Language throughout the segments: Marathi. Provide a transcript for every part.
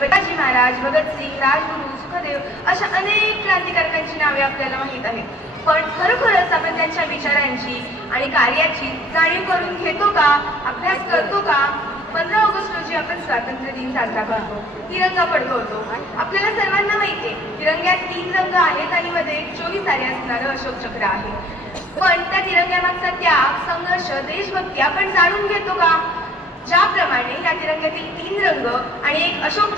शिवाजी महाराज, भगतसिंग, राजगुरू, सुखदेव अशा अनेक क्रांतिकारकांची नावे आपल्याला माहीत आहेत. पण खरोखरच आपण त्यांच्या विचारांची आणि कार्याची जाणीव करून घेतो का, अभ्यास करतो का? 15 ऑगस्ट रोजी आपण स्वातंत्र्य दिन साजरा करतो, तिरंगा फडकवतो. आपल्याला सर्वांना माहिती आहे तिरंग्यात 3 रंग आहेत आणि मध्ये 24 तारे असणारं अशोक चक्र आहे. पण त्या तिरंग्यामागचा त्याग, संघर्ष, देशभक्ती आपण जाणून घेतो का? ज्याप्रमाणे या तिरंग्यातील 3 रंग आणि एक अशोक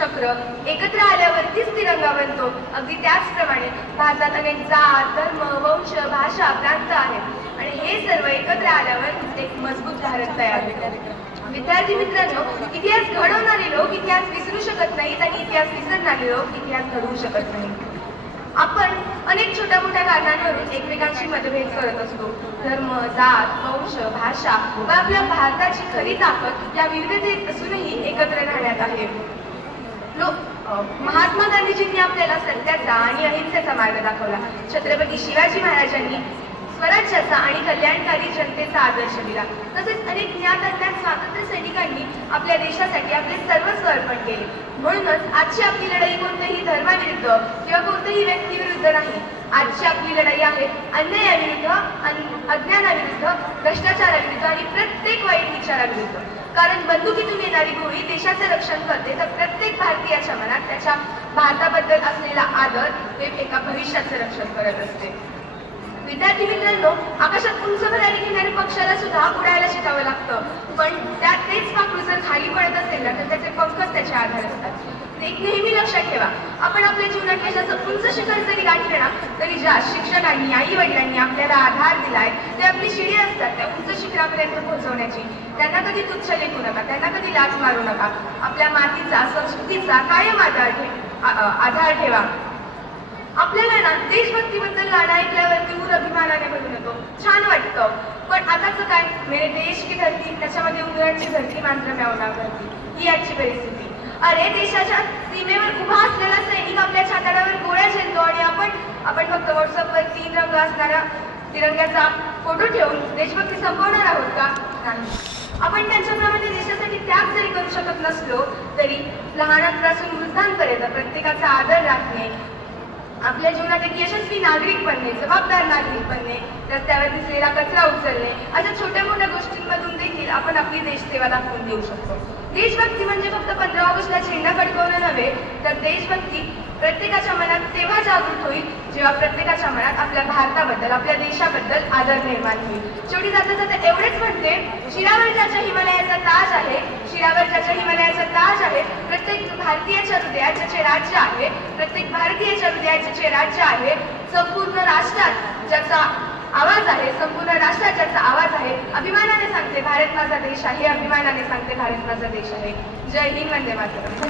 चक्र एकत्र आल्यावरतीच तिरंगा बनतो, अगदी त्याचप्रमाणे भारतात अनेक जात, धर्म, वंश, भाषा, प्रांत आहेत आणि हे सर्व एकत्र आल्यावर एक मजबूत भारत तयार होतो. विद्यार्थी मित्रांनो, इतिहास घडवणारे लोक इतिहास विसरू शकत नाहीत आणि इतिहास विसरणारे लोक इतिहास घडवू शकत नाहीत. आपण अनेक छोट्या मोठ्या कारणांवरून एकमेकांशी मतभेद करत असतो. धर्म, जात, वंश, भाषा व आपल्या भारताची खरी ताकद या विविधतेत असूनही एकत्र राहण्यात आहे. महात्मा गांधीजींनी आपल्याला सत्याचा आणि अहिंसेचा मार्ग दाखवला. छत्रपती शिवाजी महाराजांनी स्वराज्याचा आणि कल्याणकारी जनतेचा आदर्श दिला. तसेच अनेक ज्ञात अज्ञात स्वातंत्र्य सैनिकांनी आपल्या देशासाठी आपले सर्वस्व अर्पण केले. म्हणूनच आजची आपली लढाई कोणत्याही धर्माविरुद्ध किंवा कोणत्याही व्यक्तीविरुद्ध नाही. आजची आपली लढाई आहे अन्यायाविरुद्ध, अज्ञानाविरुद्ध, भ्रष्टाचाराविरुद्ध आणि प्रत्येक वाईट विचाराविरुद्ध. कारण बंदुकीतून येणारी गोळी देशाचे रक्षण करते, तर प्रत्येक भारतीयाच्या मनात त्याच्या भारताबद्दल असलेला आदर हे एका भविष्याचे रक्षण करत असते. विद्यार्थी मित्रांनो, आकाशात उंच भरारी घेणाऱ्या पक्षाला सुद्धा उडायला शिकावं लागतं. पण त्यात तेच पाखरू जर खाली पडत असेल ना, तर त्याचे पंखच त्याचे आधार असतात. ते नेहमी लक्षात ठेवा. आपण आपल्या जीवनात यशाचं उंच शिखर जरी गाठले ना, तरी ज्या शिक्षकांनी, आई वडिलांनी आपल्याला आधार दिलाय ते आपली शिडी असतात त्या उंच शिखरापर्यंत पोहोचवण्याची. त्यांना कधी तुच्छ लेखू नका, त्यांना कधी लाज मारू नका. आपल्या मातीचा, संस्कृतीचा कायम आधार ठेवा. आपल्याला ना देशभक्तीबद्दल गाणं ऐकल्यावरती ऊर अभिमानाने भरून येतो, छान वाटतं. पण आताच काय, मेरे देश की धरती, त्याच्यामध्ये उंदराची धरती मात्र म्यावना करती, ही आजची परिस्थिती. अरे, देशाच्या सीमेवर उभा असलेला सैनिक आपल्या छाताडावर गोळ्या झेलतो आणि आपण फक्त व्हॉट्सअपवर 3 रंग असणारा तिरंग्याचा फोटो ठेवून देशभक्ती संपवणार आहोत का? नाही. आपण त्यांच्याप्रमाणे देशासाठी त्याग जरी करू शकत नसलो तरी लहानांपासून वृद्धांपर्यंत प्रत्येकाचा आदर राखणे, आपल्या जीवनात एक यशस्वी नागरिक बनणे, जबाबदार नागरिक बनणे, रस्त्यावर दिसलेला कचरा उचलणे, अशा छोट्या मोठ्या गोष्टींमधून देखील आपण आपली देशसेवा दाखवून देऊ शकतो. देशभक्ती म्हणजे फक्त 15 ऑगस्टला झेंडा फडकवणं नव्हे, तर देशभक्ती प्रत्येकाच्या मनात तेव्हा जागृत होईल जेव्हा प्रत्येकाच्या मनात आपल्या भारताबद्दल, आपल्या देशाबद्दल आदर निर्माण होईल. शेवटी जाता जाता एवढेच म्हणते, शिरावर ज्याच्या हिमालयाचा ताज आहे, शिरावर ज्याच्या हिमालयाचा ताज आहे, प्रत्येक भारतीयाच्या हृदयात ज्याचे राज्य आहे, प्रत्येक भारतीयाच्या हृदयात ज्याचे राज्य आहे, संपूर्ण राष्ट्रात ज्याचा आवाज आहे, संपूर्ण राष्ट्रात ज्याचा आवाज आहे, अभिमानाने सांगते भारत माझा देश आहे, अभिमानाने सांगते भारत माझा देश आहे. जय हिंद, वंदे मातरम.